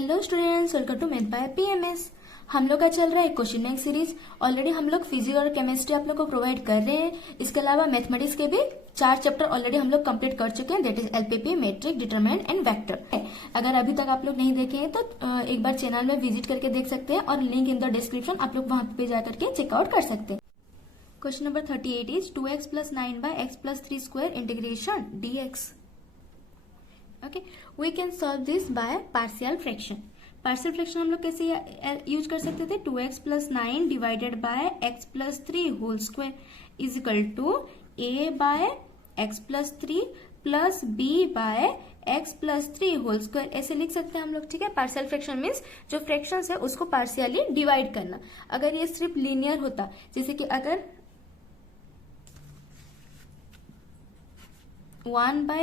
Hello students, welcome to math by PMS. हम लोग का चल रहा है क्वेश्चन बैंक सीरीज। ऑलरेडी हम लोग फिजिक्स और केमिस्ट्री आप लोग को प्रोवाइड कर रहे हैं। इसके अलावा मैथमेटिक्स के भी 4 चैप्टर ऑलरेडी हम लोग कंप्लीट कर चुके हैं, that is LPP, matrix, determinant and vector. अगर अभी तक आप लोग नहीं देखे हैं तो एक बार चैनल में विजिट करके देख सकते हैं और लिंक इन द डिस्क्रिप्शन आप लोग वहां पे जाकर के चेकआउट कर सकते हैं। Question number 38 is 2x plus 9 by x plus 3 square integration dx. Okay, we can solve this by partial fraction. Partial fraction हम लोग कैसे यूज कर सकते थे? 2x plus 9 divided by x plus 3 whole square is equal to a by x plus 3 plus b by x plus 3 whole square, ऐसे लिख सकते हैं हम लोग। ठीक है, पार्शियल फ्रैक्शन मीन्स जो फ्रैक्शंस है उसको पार्शियली डिवाइड करना। अगर ये सिर्फ लीनियर होता, जैसे कि अगर 1 by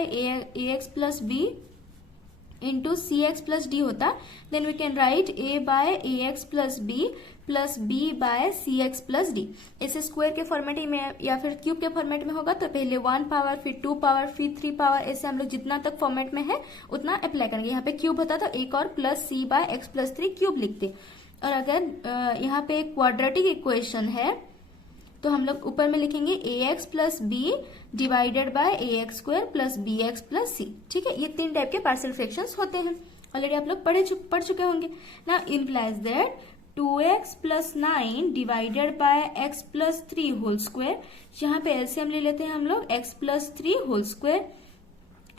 ax plus b into cx plus d होता, then we can write a by ax plus b plus b by cx plus d। ऐसे स्क्वायर के फॉर्मेट में या फिर क्यूब के फॉर्मेट में होगा तो पहले 1 पावर, फिर 2 पावर, फिर 3 पावर, ऐसे हम लोग जितना तक फॉर्मेट में है उतना अप्लाई करेंगे। यहाँ पे क्यूब होता तो एक और plus c by x plus 3 cube लिखते। और अगर यहाँ पे एक क्वाड्रेटिक इक्वेशन है तो हम लोग ऊपर में लिखेंगे ax plus B divided by ax square plus bx plus C. ठीक है, ये 3 टाइप के पार्शियल फ्रैक्शंस होते हैं, ऑलरेडी आप लोग पढ़ चुके होंगे ना। Implies that 2x plus 9 divided by x plus 3 whole square, यहाँ पे एलसीएम ले लेते हैं हम लोग x plus 3 whole square,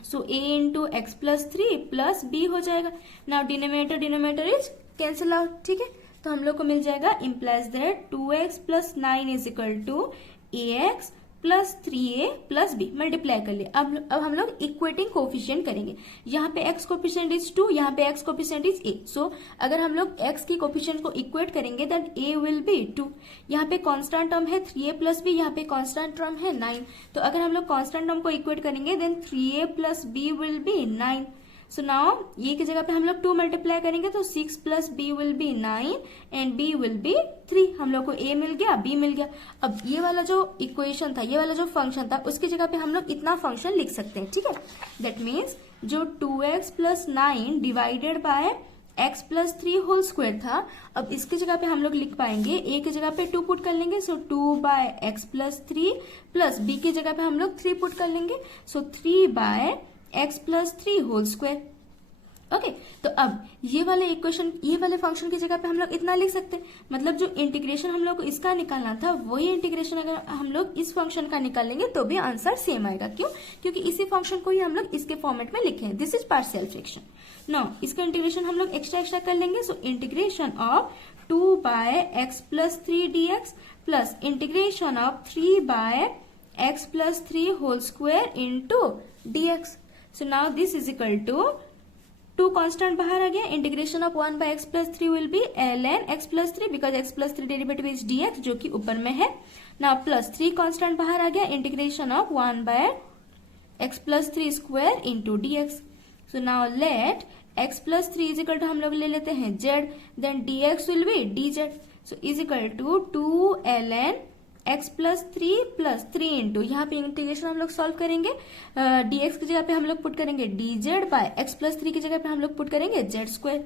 so a into x plus 3 plus b हो जाएगा। Now denominator is cancel out. ठीक है, तो हम लोग को मिल जाएगा implies that 2x plus 9 is equal to ax plus 3a plus b। Multiply कर लिए। अब हम लोग इक्वेटिंग कोफिशिएंट करेंगे। यहाँ पे x कोफिशिएंट इज 2, यहाँ पे x कोफिशिएंट इज a। सो अगर हम लोग x की कोफिशिएंट को इक्वेट करेंगे देन a विल बी 2। यहाँ पे कांस्टेंट टर्म है 3a प्लस b, यहाँ पे कांस्टेंट टर्म है 9। तो अगर हम लोग कांस्टेंट टर्म को इक्वेट करेंगे then 3a plus b will be 9। So now ये की जगह पे हम लोग 2 मल्टीप्लाई करेंगे तो 6 plus b will be 9 and b will be 3। हम लोग को a मिल गया, b मिल गया। अब ये वाला जो इक्वेशन था, ये वाला जो फंक्शन था, उसकी जगह पे हम लोग इतना फंक्शन लिख सकते हैं। ठीक है, दैट मीन्स जो 2x plus 9 divided by x plus 3 whole square था, अब इसकी जगह पे हम लोग लिख पाएंगे a की जगह पे 2 पुट कर लेंगे, so 2 by x plus 3 plus b की जगह पे हम लोग 3 पुट कर लेंगे, so 3 by x plus 3 whole square. Okay, तो अब ये वाले इक्वेशन, ये वाले फंक्शन की जगह पे हम लोग इतना लिख सकते हैं। मतलब जो इंटीग्रेशन हम लोग को इसका निकालना था वही इंटीग्रेशन अगर हम लोग इस फंक्शन का निकालेंगे तो भी आंसर सेम आएगा। क्यों? क्योंकि इसी फंक्शन को ही हम लोग इसके फॉर्मेट में लिखे हैं। This is partial fraction. Now इसका इंटीग्रेशन हम लोग एक्स्ट्रा कर लेंगे। So integration of 2 by x plus 3 dx plus integration of 3 by x plus 3 whole square into dx। So now this is equal to 2 constant बाहर आ गया। Integration of 1 by x plus 3 will be ln x plus 3 because x plus 3 derivative is dx जो कि ऊपर में है। Now plus 3 constant बाहर आ गया। Integration of 1 by x plus 3 square into dx। So now let x plus 3 is equal to हम लोग ले लेते हैं z, then dx will be dz। So is equal to 2 ln x plus 3 into, यहाँ पे इंटीग्रेशन हम लोग solve करेंगे। dx की जगह पे हम लोग पुट करेंगे dz बाय x प्लस 3 की जगह पे हम लोग पुट करेंगे z square.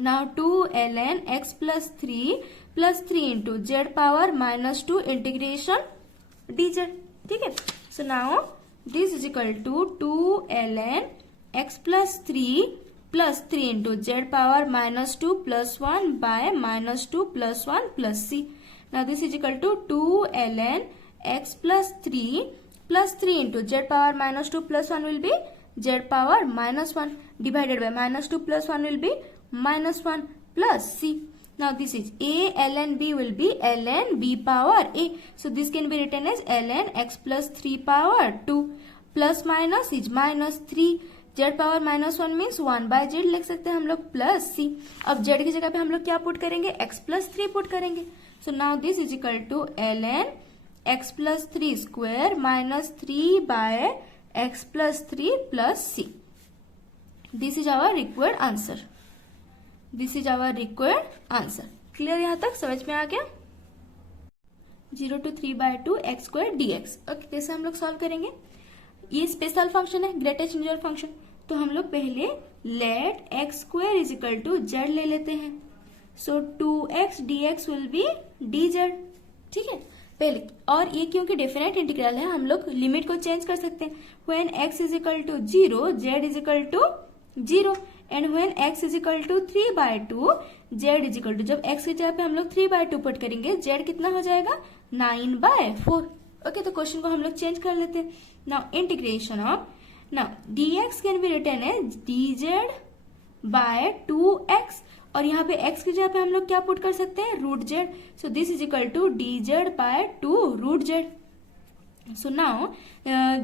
Now 2 ln x plus 3 into z power minus 2 integration dz। ठीक है, so now this is equal to 2 ln x plus 3 into z power minus 2 plus 1 by minus 2 plus 1 plus c। Now this is equal to 2 ln x plus 3 into z power minus 2 plus 1 will be z power minus 1 divided by minus 2 plus 1 will be minus 1 plus c. Now this is a ln b will be ln b power a. So this can be written as ln x plus 3 power 2 plus minus is minus 3. z power minus 1 means 1 by z लिख सकते हैं हम लोग plus c। अब z की जगह पे हम लोग क्या पुट करेंगे? x प्लस 3 पुट करेंगे। So now this is equal to ln x plus 3 square minus 3 by x plus 3 plus c। This is our required answer. This is our required answer. Clear? यहां तक समझ में आ गया? 0 to 3 by 2 x square dx। Okay, कैसे हम लोग solve करेंगे? ये स्पेशल फंक्शन है, ग्रेटेस्ट इंटीजर फंक्शन। तो हम लोग पहले let x square is equal to z ले लेते हैं. So 2x dx will be dz. ठीक है, पहले. और ये क्योंकि डेफिनेट इंटीग्रल है हम लोग लिमिट को चेंज कर सकते हैं. When x is equal to 0 z is equal to 0 and when x is equal to 3/2 z is equal to, जब x की जगह पे हम लोग 3/2 पुट करेंगे z कितना हो जाएगा 9/4. ओके, तो क्वेश्चन को हम लोग चेंज कर लेते हैं. Now integration of, now dx can be written as dz by 2x और यहाँ पे x की जगह पे हम लोग क्या पुट कर सकते हैं √z. So this is equal to dz by 2 √z. So now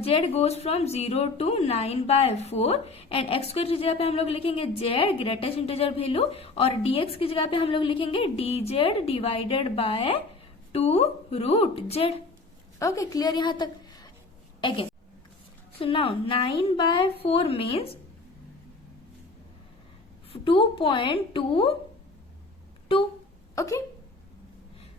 z goes from 0 to 9/4 and x square की जगह पे हम लोग लिखेंगे z ग्रेटेस्ट इंटीजर वैल्यू और dx की जगह पे हम लोग लिखेंगे dz divided by 2 √z. Okay, clear यहाँ तक. Again, so now 9/4 means 2.22. Okay,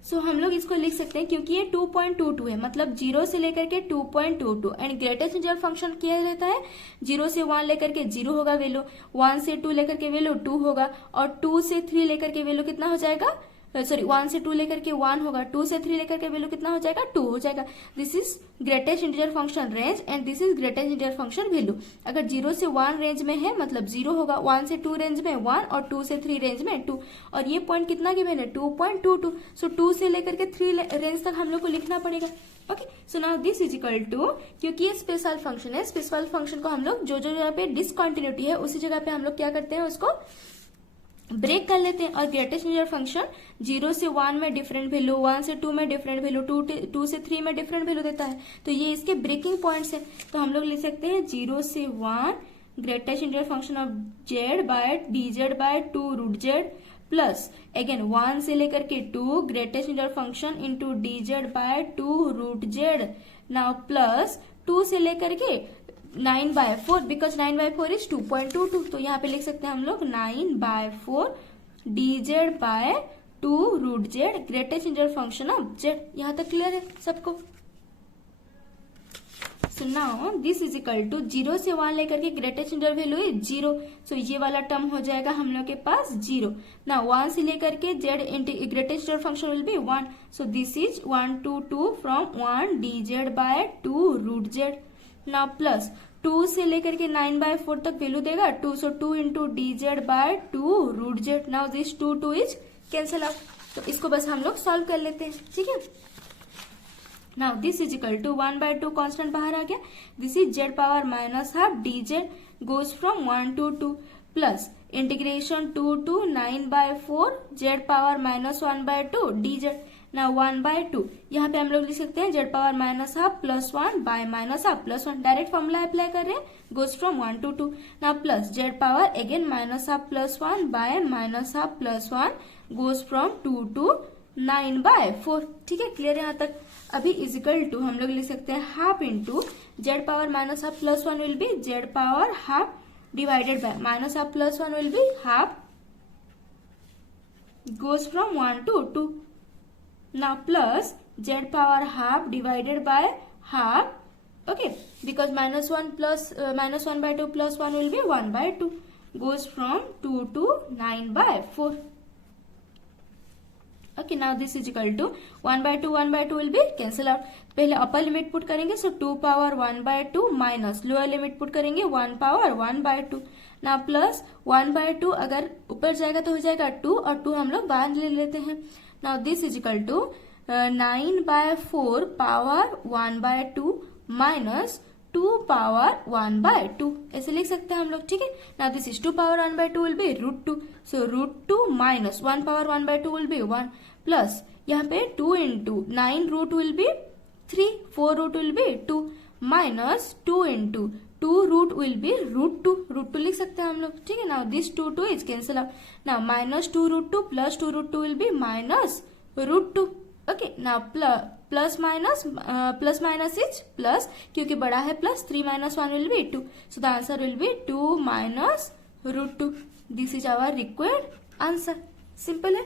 so हम लोग इसको लिख सकते हैं क्योंकि ये 2.22 है, मतलब 0 से लेकर के 2.22 एंड ग्रेटेस्ट इंटीजर फंक्शन क्या रहता है 0 से 1 लेकर के 0 होगा वैल्यू, 1 से 2 लेकर के वैल्यू 2 होगा और 2 से 3 लेकर के वैल्यू कितना हो जाएगा, सॉरी 1 से 2 लेकर के 1 होगा, 2 से 3 लेकर के वैल्यू कितना हो जाएगा 2 हो जाएगा. This is greatest integer function range and this is greatest integer function value. अगर 0 से 1 रेंज में है मतलब 0 होगा, 1 से 2 रेंज में 1 और 2 से 3 रेंज में 2 और ये पॉइंट कितना गिवन है 2.22. सो 2 से लेकर के 3 रेंज तक हम लोग को लिखना पड़ेगा. Okay, so now this is equal to, क्योंकि ये स्पेशल फंक्शन है, स्पेशल फंक्शन को हम लोग जो जगह पे डिसकंटिन्यूटी है उसी जगह पे हम लोग क्या करते हैं उसको ब्रेक कर लेते हैं. और ग्रेटेस्ट इंटीजर फंक्शन 0 से 1 में डिफरेंट वैल्यू, 1 से 2 में डिफरेंट वैल्यू, 2 से 3 में डिफरेंट वैल्यू देता है. तो ये इसके ब्रेकिंग पॉइंट्स है. तो हम लोग लिख सकते हैं 0 से 1 greatest integer function of z by dz by 2 √z plus again 1 से लेकर के 2 greatest integer function into dz by 2 √z. Now plus 2 से लेकर के 9/4 बिकॉज 9/4 इज 2.22. तो यहाँ पे लिख सकते हैं हम लोग 9/4 dz by 2 √z greatest integer function of z. यहाँ तक क्लियर है सबको. So now this is equal to 0 से 1 लेकर के ग्रेटेस्ट इंटीजर वैल्यू इज 0. सो ये वाला टर्म हो जाएगा हम लोग के पास 0. नाउ 1 से लेकर के z greatest integer function will be 1. So this is 1 to 2 from 1 dz by 2 √z. Now plus 2 से लेकर के 9/4 तक वैल्यू देगा 2. So 2 into dz by 2 √z. Now this 2 is cancel out. तो इसको बस हम लोग सॉल्व कर लेते हैं. ठीक है, now this is equal to 1/2 constant बाहर आ गया. This is z power minus half dz goes from 1 to 2 plus integration 2 to 9/4 z power minus 1/2 dz. ना 1/2 यहाँ पे हम लोग लिख सकते हैं z power minus half plus 1 by minus half plus 1. Direct formula apply कर रहे हैं, गोज फ्रॉम 1 to 2. ना plus z power again minus half plus 1 by minus half plus 1 goes from 2 to 9/4. ठीक है, क्लियर यहाँ तक. अभी इजिकल टू हम लोग लिख सकते हैं half into z power minus half plus 1 will B z power half divided by minus half plus 1 will be half goes from 1 to 2. Now plus z power half divided by half. Okay, because minus 1 plus minus 1/2 plus 1 will be 1/2. Goes from 2 to 9/4. Okay, now this is equal to 1/2 will be cancel out. पहले upper limit put करेंगे, सो 2 power 1/2 minus lower limit put करेंगे 1 power 1/2. ना plus 1/2 अगर ऊपर जाएगा तो हो जाएगा 2 और 2 हम लोग बाहर ले लेते हैं. Now this is equal to 9/4 power 1/2 minus 2 power 1/2 ऐसे लिख सकते हैं हम लोग. ठीक है, now this is 2 power 1/2 will be √2. So √2 minus 1 power 1/2 will be 1 plus यहाँ पे 2 into 9 root will be 3, 4 root will be 2 minus 2 into 2 root will be √2 लिख सकते हैं हम लोग. ठीक है, now this 2 is cancel out. Now minus 2 √2 plus 2 √2 will be minus √2. Okay, now plus minus is plus, क्योंकि बड़ा है plus 3 minus 1 will be 2. So the answer will be 2 minus √2. This is our required answer. Simple है.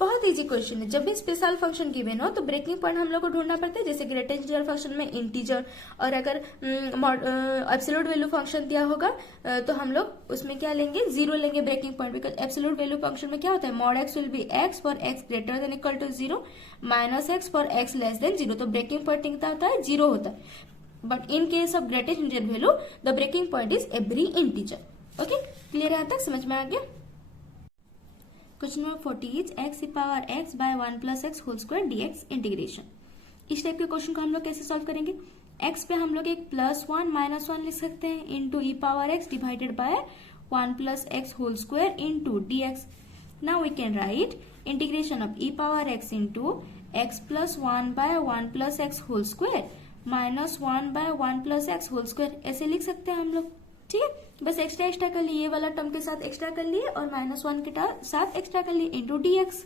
बहुत easy question है। जब भी special function given हो तो ब्रेकिंग पॉइंट हम लोग को ढूंढना पड़ता है, जैसे ग्रेटेस्ट इंटीजर फंक्शन में इंटीजर, और अगर एब्सोल्यूट वैल्यू फंक्शन दिया होगा तो हम लोग उसमें क्या लेंगे, जीरो लेंगे breaking point, because absolute value function में क्या होता है, mod x will be x for x greater than equal to zero, minus x for x less than zero, तो ब्रेकिंग पॉइंट कितना होता है, जीरो होता है। But in case of greatest integer value the breaking point is every integer. Okay, clear है? यहाँ तक समझ में आ गया? क्वेश्चन नंबर 40 इज एक्स की power x by 1 plus x whole square dx integration. इस टाइप के क्वेश्चन को हम लोग कैसे सॉल्व करेंगे, एक्स पे हम लोग एक +1 -1 लिख सकते हैं into e power x divided by 1 plus x whole square into dx. Now we can write integration of e power x into x plus 1 by 1 plus x whole square minus 1 by 1 plus x whole square, ऐसे लिख सकते हैं हम लोग। ठीक है, बस extra कर लिए, ये वाला टर्म के साथ एक्स्ट्रा कर लिए और -1 के साथ एक्स्ट्रा कर लिए into dx.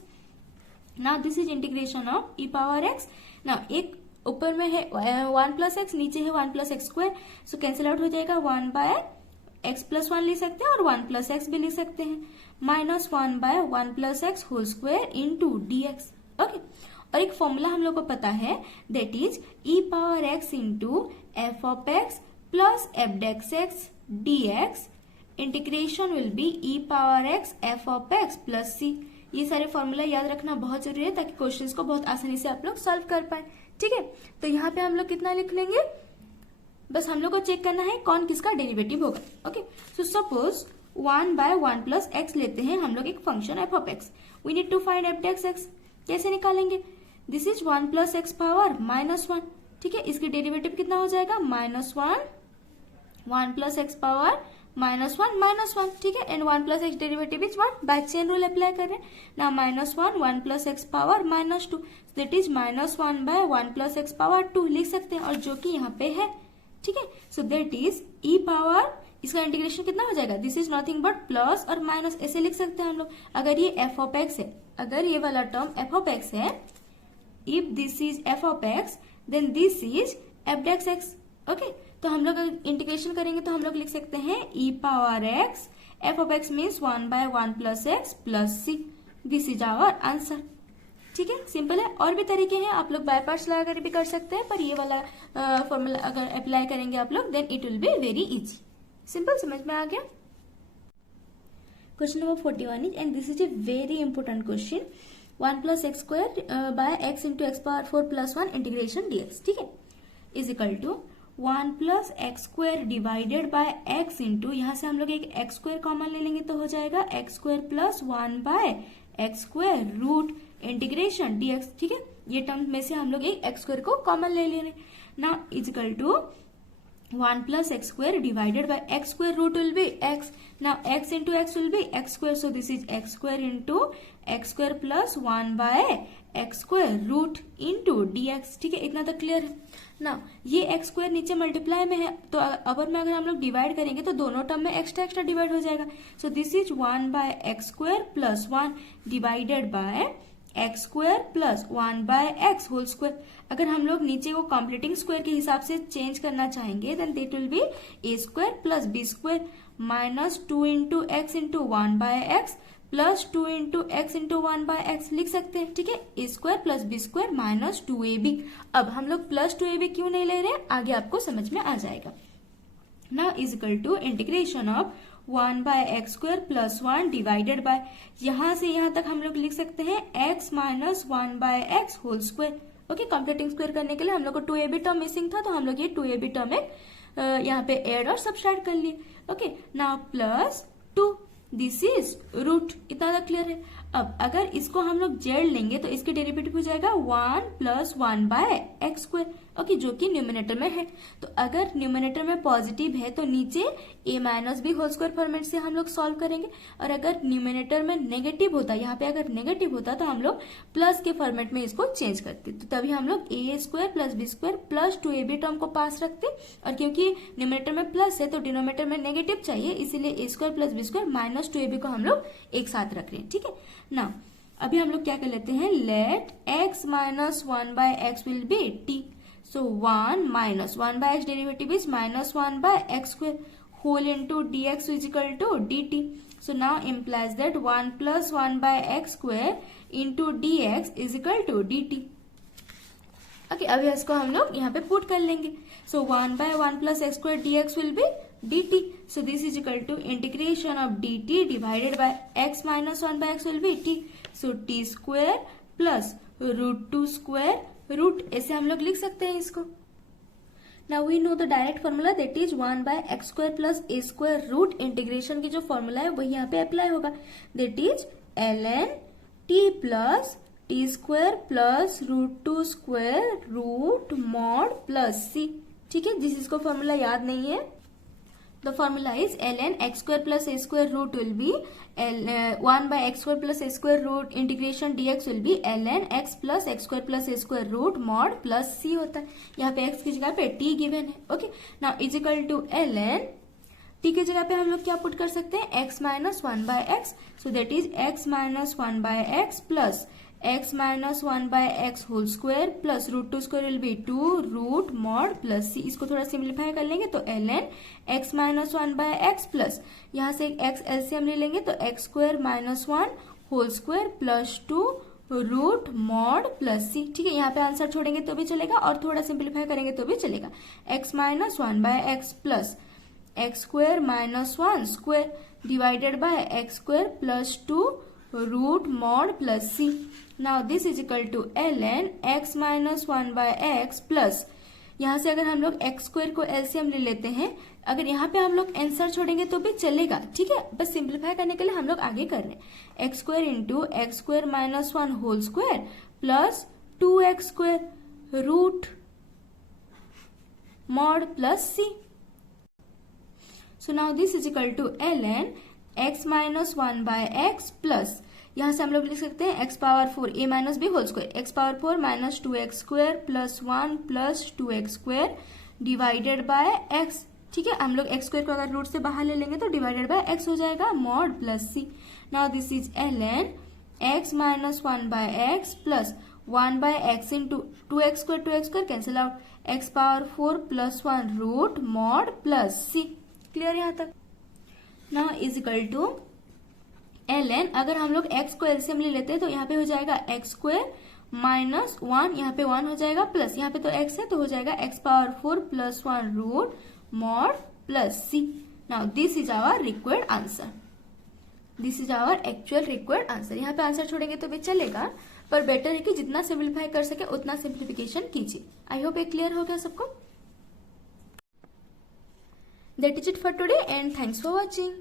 Now this is integration of e power x. नाउ एक ऊपर में है 1 प्लस एक्स, नीचे है 1 प्लस एक्स स्क्वायर, सो कैंसिल आउट हो जाएगा, 1 बाय एक्स प्लस 1 लिख सकते हैं और 1 प्लस एक्स भी लिख सकते हैं, minus 1 by 1 plus x whole square into DX. Okay, और एक फॉर्मूला हम लोग को पता है, that is E power x into F of X plus F dash X dx integration will be E power X F of X plus C. ये सारे formula याद रखना बहुत जरूरी है ताकि क्वेश्चंस को बहुत आसानी से आप लोग सॉल्व कर पाए। ठीक है, तो यहाँ पे हम लोग कितना लिख लेंगे, बस हम लोग को चेक करना है कौन किसका डेरिवेटिव होगा। Okay, so suppose 1 by 1 plus x लेते हैं हम लोग एक function f of x, we need to find f dash x. कैसे निकालेंगे, this is 1 plus x power -1। ठीक है, इसकी डेरिवेटिव कितना हो जाएगा, -1 1 प्लस एक्स पावर -1 ठीक है, and 1 plus x derivative is what, by chain rule apply कर रहे हैं ना, -1 plus x power -2, that is -1 by 1 plus x power 2 लिख सकते हैं, और जो कि यहाँ पे है। ठीक है, so that is E power, इसका इंटीग्रेशन कितना हो जाएगा, this is nothing but plus और माइनस, ऐसे लिख सकते हैं हम लोग। अगर ये एफ ऑफ एक्स है, अगर ये वाला टर्म एफ ऑफ एक्स है, if this is f of x then this is f dash x. Okay, तो हम लोग इंटीग्रेशन करेंगे तो हम लोग लिख सकते हैं E power X F of X means 1 by 1 plus X plus C, this is our answer. ठीक है, सिंपल है। और भी तरीके हैं, आप लोग बाय पार्ट्स लगाकर भी कर सकते हैं, पर ये वाला फॉर्मूला अगर अप्लाई करेंगे आप लोग then it will be very easy. Simple, समझ में आ गया? Question number 41 is, and this is a very important question, 1 plus x square by x into x power 4 plus 1 integration dx. ठीक है, is equal to 1 plus x square divided by x into, यहाँ से हम लोग एक x square common ले लेंगे तो हो जाएगा x square plus 1 by x square root integration dx. ठीक है, ये टर्म में से हम लोग एक एक्स स्क्वायर को कॉमन ले ले रहे हैं ना, is equal to 1 plus x square divided by x square root will be x. Now x into x will be x square, so this is x square into x square plus 1 by x square root into dx. ठीक है, इतना तक clear है ना। ये x square नीचे multiply में है, तो अपर में अगर हम लोग डिवाइड करेंगे तो दोनों टर्म में एक्स्ट्रा डिवाइड हो जाएगा। So this is 1 by x square plus 1 divided by x square plus 1 by x whole square. अगर हम लोग नीचे को कॉम्प्लीटिंग स्क्वायर के हिसाब से चेंज करना चाहेंगे then that will be A square plus B square minus 2 into X into 1 by x plus 2 into X into 1 by X लिख सकते हैं। ठीक है, A square plus B square minus 2ab। अब हम लोग प्लस 2ab क्यों नहीं ले रहे हैं, आगे आपको समझ में आ जाएगा। Now is equal to integration of 1 by x square plus 1 divided by, यहां से यहां तक हम लोग लिख सकते हैं x minus 1 by x whole square. Okay, completing square करने के लिए हम लोग को 2ab टर्म मिसिंग था, तो हम लोग ये 2ab टर्म यहाँ पे ऐड और सब्सट्रैक्ट कर लिए। Okay, now plus 2, this is root, इतना क्लियर है। अब अगर इसको हम लोग जेड लेंगे तो इसके डेरिवेटिव हो जाएगा 1 plus 1 by x square. Okay, जो कि न्यूमिनेटर में है। तो अगर न्यूमिनेटर में पॉजिटिव है तो नीचे a minus b whole square format से हम लोग सॉल्व करेंगे, और अगर न्यूमिनेटर में नेगेटिव होता, यहाँ पे अगर नेगेटिव होता तो हम लोग प्लस के फॉर्मेट में इसको चेंज करते, तो तभी हम लोग A square plus B square plus 2ab term को पास रखते, और क्योंकि न्यूमिनेटर में प्लस है तो डिनोमिनेटर में नेगेटिव चाहिए, इसीलिए A square plus B square minus 2ab को हम लोग एक साथ रख रहे हैं। ठीक है ना, अभी हम लोग क्या कर लेते हैं, let x minus 1 by x will be t, so 1 minus 1 by x derivative is minus 1 by x square whole into d x is equal to d t. So now implies that 1 plus 1 by x square into dx is equal to dt. Okay, अभी इसको हम लोग यहाँ पे put कर लेंगे. सो 1 by 1 plus x square dx will be dt. So this is equal to integration of dt divided by x minus 1 by x will be t. So t square plus root 2 square root, ऐसे हम लोग लिख सकते हैं इसको. Now we know the direct formula, that is 1 by x square plus a square root. Integration की जो formula है वही यहाँ पे अप्लाई होगा. That is ln t plus t square plus root 2 square root mod plus c. ठीक है, जिस इसको फॉर्मूला याद नहीं है, the formula is ln x square plus a square root will be 1 by x square plus a square root integration dx will be ln x plus x square plus a square root mod plus c होता है. यहाँ पे x की जगह पे t given है. Okay, now is equal to ln t की जगह पे हम लोग क्या पुट कर सकते हैं, x minus 1 by x. So that is x minus 1 by x plus x minus 1 by x whole square plus root 2 square will be 2 root mod plus c. इसको थोड़ा सिंप्लीफाई कर लेंगे तो ln x minus 1 by x plus यहाँ से x LCM ले लेंगे तो x square minus 1 whole square plus 2 root mod plus c. ठीक है, यहाँ पे आंसर छोड़ेंगे तो भी चलेगा और थोड़ा सिंप्लीफाई करेंगे तो भी चलेगा. x minus 1 by x plus x square minus 1 square divided by x square plus 2 root mod plus c. Now this is equal to ln x minus 1 by x plus यहाँ से अगर हम लोग एक्स स्क्वायर को LCM ले लेते हैं, अगर यहाँ पे हम लोग आंसर छोड़ेंगे तो भी चलेगा. ठीक है, बस सिंप्लीफाई करने के लिए हम लोग आगे कर रहे हैं. X square into x square minus 1 whole square plus 2x square root mod plus c. So now this is equal to ln x minus 1 by x plus यहाँ से हम लोग लिख सकते हैं x power 4 a minus b whole square, x power 4 minus 2x square plus 1 plus 2x square divided by x. ठीक है, हम लोग x स्क्वायर को अगर रूट से बाहर ले लेंगे तो डिवाइडेड बाय x हो जाएगा mod plus c. Now this is ln x minus 1 by x plus 1 by x into 2x square cancel out, x power 4 plus 1 root mod plus c. Clear यहाँ तक. Now is equal to ln, अगर हम लोग x को LCM ले लेते हैं तो यहाँ पे हो जाएगा x स्क्वायर माइनस 1, यहाँ पे 1 हो जाएगा प्लस यहाँ पे तो x है तो हो जाएगा x power 4 plus 1 root mod plus c. Now this is our required answer. This is our actual required answer. यहाँ पे आंसर छोड़ेंगे तो भी चलेगा, पर बेटर है कि जितना सिंप्लीफाई कर सके उतना सिंप्लीफिकेशन कीजिए. आई होप ये क्लियर हो गया सबको. That is it for today and thanks for watching.